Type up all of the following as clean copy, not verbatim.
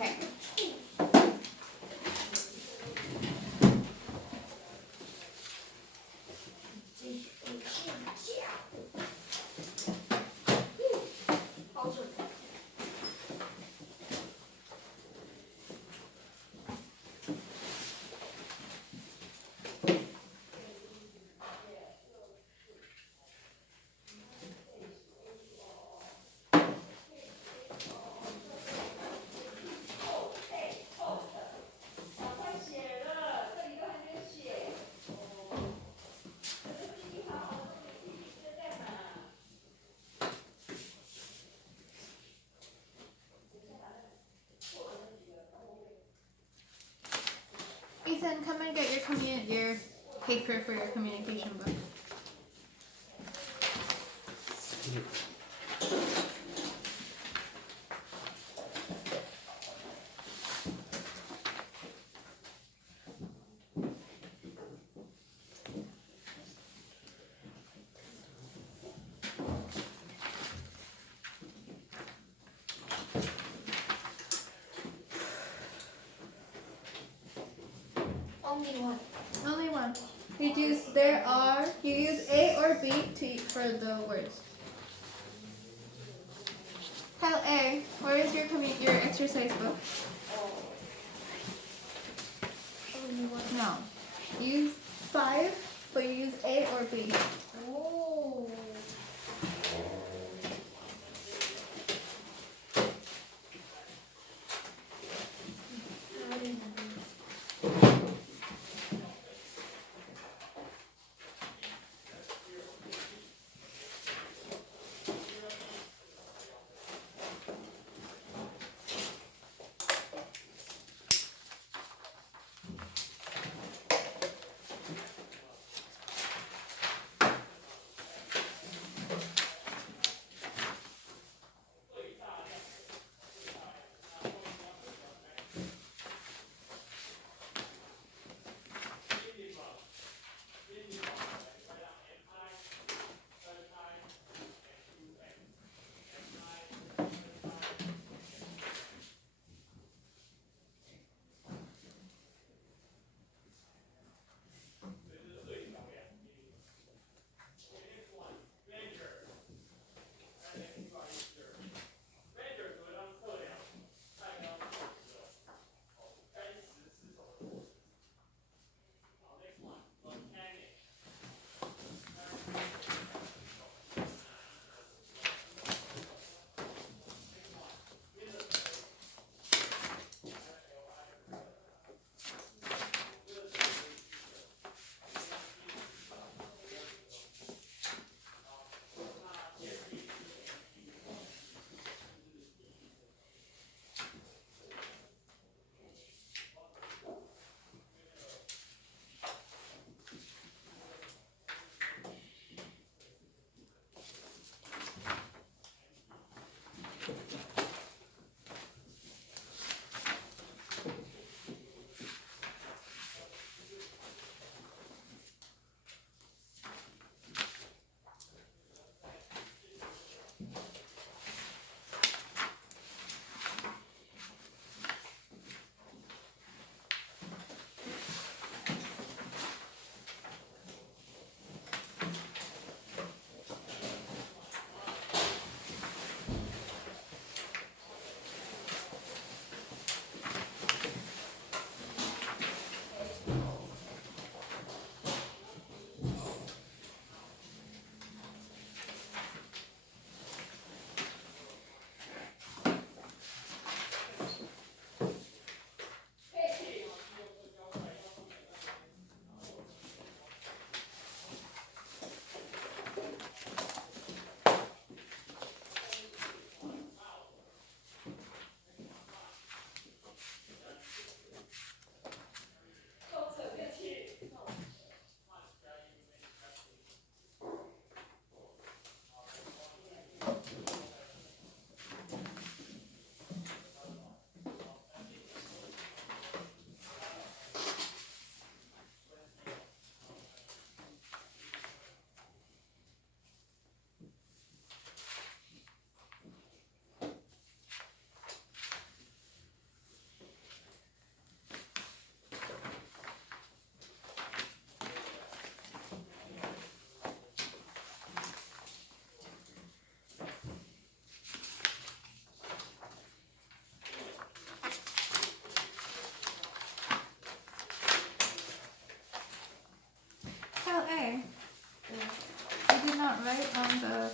Okay. Ethan, come and get your paper for your communication book. Only one. Only one. You use A or B for the words. Tell A, where is your exercise book? Only one. No. Use 5, but you use A or B. Oh.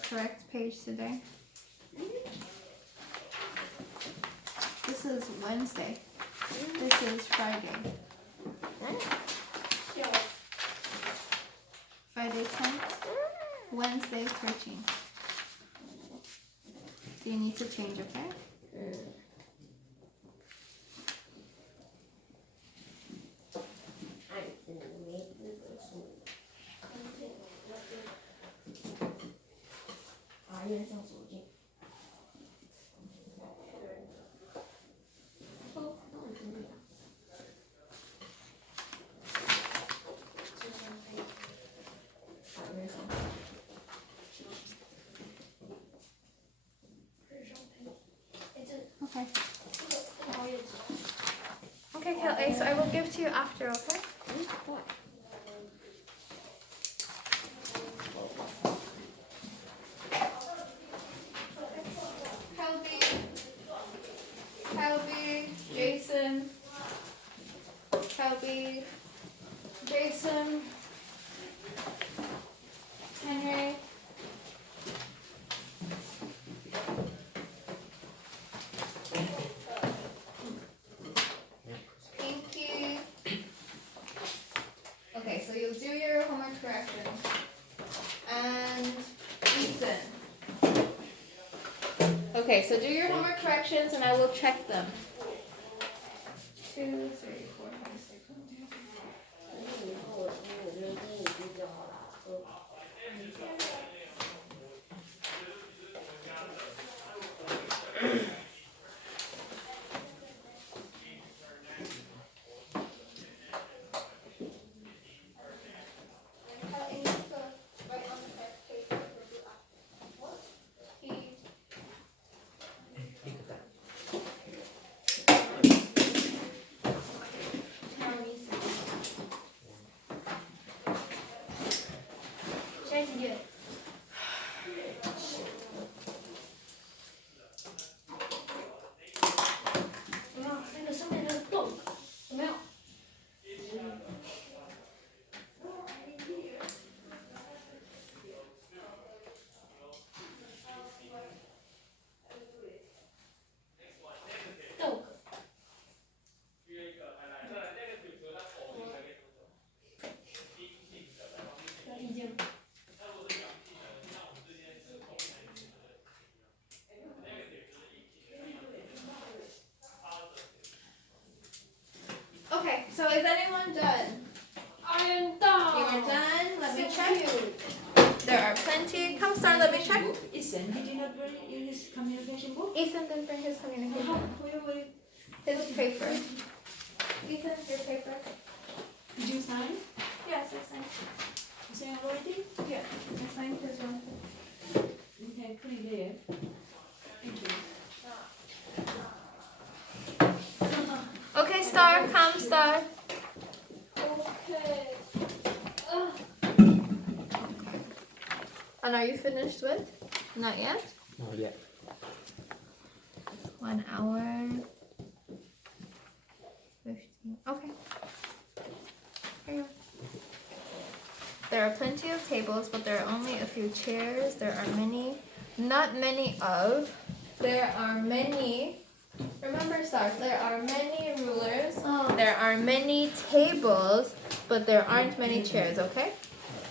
correct page today? This is Wednesday. This is Friday. Friday 10th. Wednesday 13th. So you need to change, okay? Okay. Okay, Kelly, so I will give to you after, okay? Kelby, Jason, Kelby, Jason, Henry, Pinky. Okay, so you'll do your homework corrections. And Ethan. Okay, so do your homework corrections and I will check them. 2, 3, 4, 5, 6, 1, 2. Okay, so is anyone done? I am done. You are done? Let me check. There are plenty. Come, Star, let me check. Ethan, did you not bring in his communication book? Ethan didn't bring his communication. His paper. Ethan, your paper. Did you sign? Yes, I signed. You signed already? Yeah, I signed his one. Okay, put it there. Thank you. Okay, Star, come, Star. Okay. And are you finished with? Not yet? Not yet. 1 hour. 15. Okay. Here you go. There are plenty of tables, but there are only a few chairs. There are many, not many of. There are many. Remember, Star, there are many rulers. There are many tables, but there aren't many chairs, okay?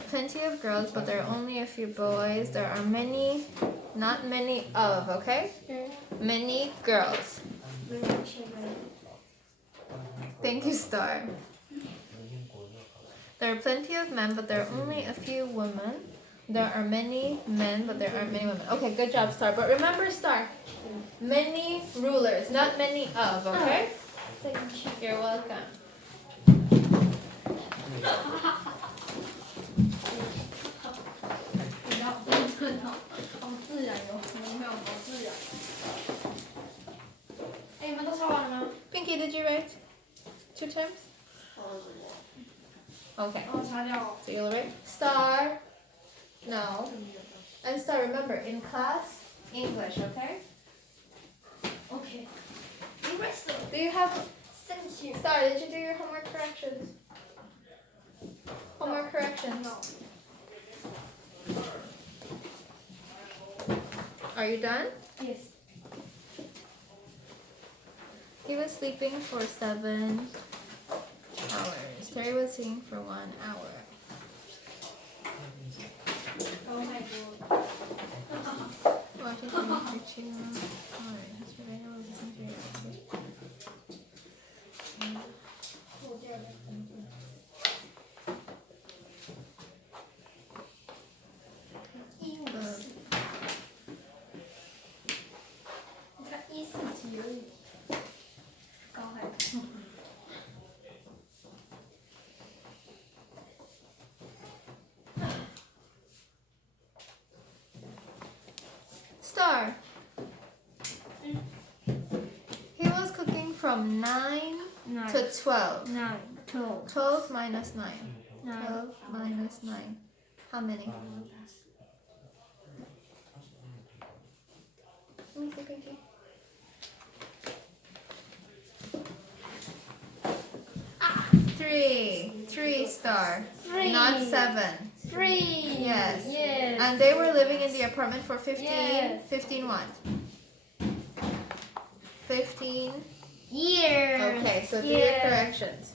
Plenty of girls, but there are only a few boys. There are many, not many of, okay? Many girls. Thank you, Star. There are plenty of men, but there are only a few women. There are many men, but there aren't many women. Okay, good job, Star. But remember, Star, many rulers, not many of, okay? Thank you. You're welcome. Pinky, did you write 2 times? Okay. So you'll write Star. No. And Star, remember, in class, English, okay? Okay. Do you have... Thank you. Star, did you do your homework corrections? Homework corrections? No. Are you done? Yes. He was sleeping for 7 hours. Terry was sleeping for 1 hour. Oh my god. Watching TV for 2 hours. Rebecca was listening to your我这边。154，你看147而已，高还高。Star. He was cooking from 9 to 12. 9, 12, 12 minus 9. 9. 12 minus 9. How many? Let me see, Pinky. Three star. 3. Not 7. 3. Yes. Yes. And they were living in the apartment for 15. Yes. 15 what? 15 years. Okay, so do your Yes. corrections.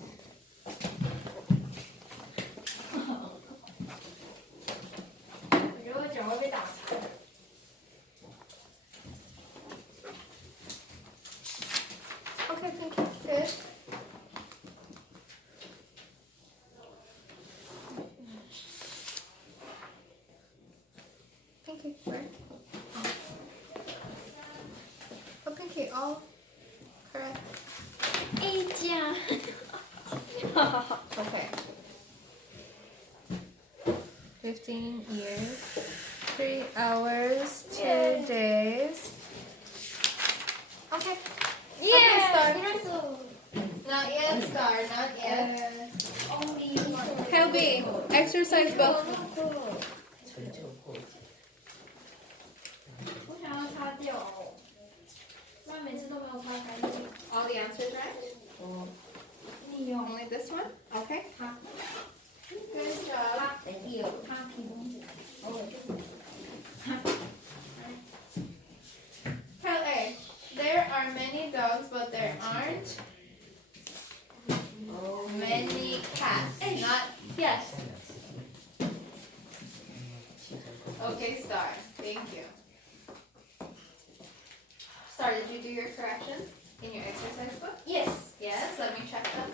Okay, Pinky, good. Pinky, where? Oh, Pinky, all correct. 一家。 Okay. 15 years, 3 hours, 2 Yay. days. Okay. Yeah. Star. Cancel. Not yet, Star, not yet. Only one. Helby, exercise book. 我想要擦掉哦，不然每次都没有擦干净。 All the answers right? 利用 Only this one? Okay. 它， Good job. 它有它提供的，偶尔就会。 Tell A. There are many dogs, but there aren't many cats. Not yes. Okay, Star. Thank you. Star, did you do your corrections in your exercise book? Yes. Yes. Let me check them.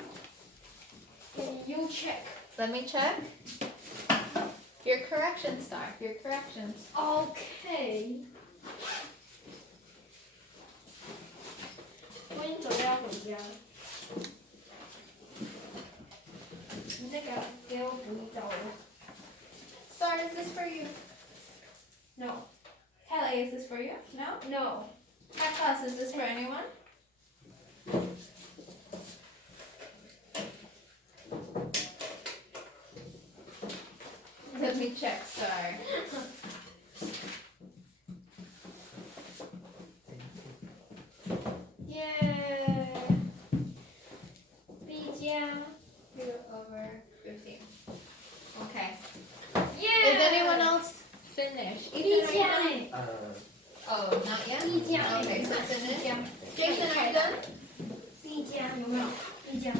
Can you check? Let me check. Your corrections, Star. Your corrections. OK。我已经准备要回家了。你再给我补一刀吧。 Star, is this for you? No. Kelly, is this for you? No? No. My class, is this for anyone? Let me check, Star. Yeah. 毕加。 2 over 15. Okay. Yeah. Is anyone else finished? 毕 Ethan, are you 加 done? 哎。 Oh, not yet? 毕加。 Okay, so 毕 finish. 加。 Jason, are you done? 毕加有没有？毕加。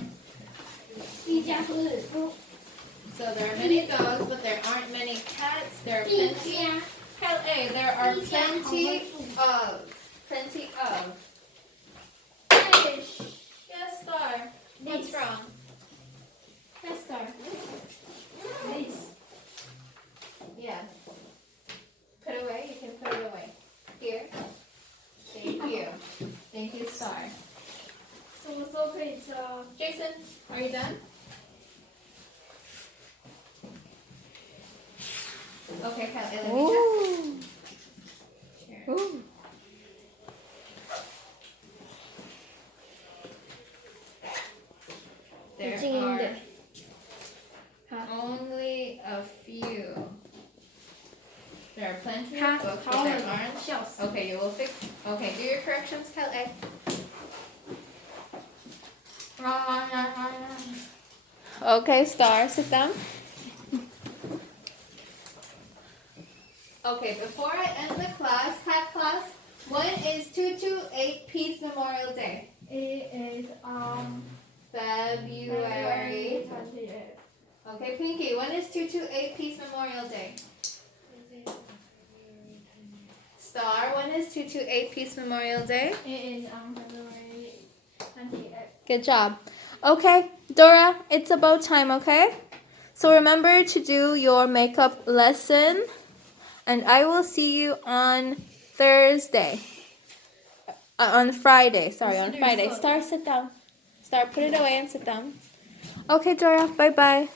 毕加是不？ So there are many dogs, but there aren't many cats. There are 毕 plenty. 加。 Tell A, there are 毕加好 plenty 会数。 of. Plenty of. Fish. Yes, Star. What's This. wrong? Yes, Star. This. Yes. Put away. You can put it away. Here. Thank you. Thank you, Star. 什么时候可以吃啊？ Jason, are you done? Okay, Kelly, let me check. Here. There 静音的 are。 only a few. There are plenty of books, but there aren't. 笑死。 Okay, you will fix. Okay, do your corrections, Kelly. Okay, Star, sit down. Okay, before I end the class, cat class, when is 228 Peace Memorial Day? It is February. 28th. Okay, Pinky, when is 228 Peace Memorial Day? Star, when is 228 Peace Memorial Day? It is February 28th. Good job. Okay, Dora, it's about time, okay? So remember to do your makeup lesson, and I will see you on Thursday. On Friday, sorry, on Friday. Star, sit down. Star, put it away and sit down. Okay, Dora, bye-bye.